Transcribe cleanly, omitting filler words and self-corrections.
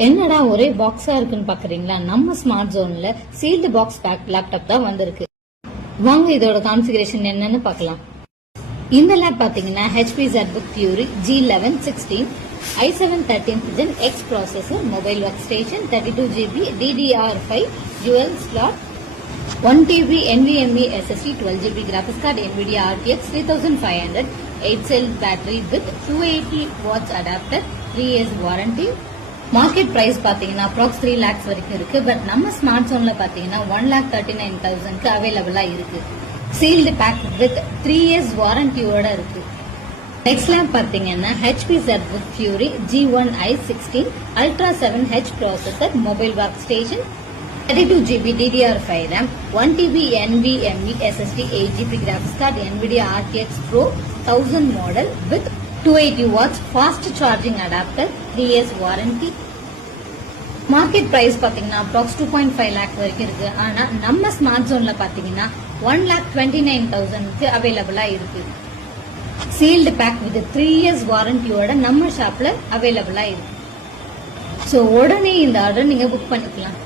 என்னடா ஒரே பாக்ஸா இருக்குன்னு பாக்குறீங்களா? நம்ம ஸ்மார்ட் ஜோன்ல சீல்டு பாக்ஸ் பேக் லேப்டாப் தான் வந்திருக்கு. வாங்க இதோட கான்ஃபிகரேஷன் என்னன்னு பார்க்கலாம். இந்த லேப் பாத்தீங்கன்னா HP ZBook Fury G1116 i7 13th Gen X processor, mobile work station, 32GB DDR5 dual slot, 1TB NVMe SSD, 12GB graphics card, NVIDIA RTX 3500, 8 cell battery with 280 watts adapter, 3 years warranty. Market price பாத்தீங்கன்னா approx 3 lakhs வரைக்கும் இருக்கு. But நம்ம smart ஜோன்ல பாத்தீங்கன்னா 1,39,000 அவைலபிளா இருக்கு. Sealed back with 3 years வாரண்டியோட இருக்கு. Next lab பாத்தீங்கன்னா HP ZBook Fury G1i16 Ultra 7H processor, mobile work station, 32GB DDR5 RAM, 1TB NVMe SSD, 8GB graphics card, NVIDIA RTX Pro 1000 model with 280 watts fast charging adapter, 3 years warranty. Market price பாத்தீங்கன்னா approx 2.5 lakh வரைக்கும் இருக்கு. ஆனா நம்ம smart ஜோன்ல பாத்தீங்கன்னா 1,29,000 அவைலபிளா இருக்கு. Sealed back with 3 years வாரண்டியோட நம்ம ஷாப்ல அவைலபிளா இருக்கு. சோ உடனே இந்த ஆர்டர் நீங்க புக் பண்ணிக்கலாம்.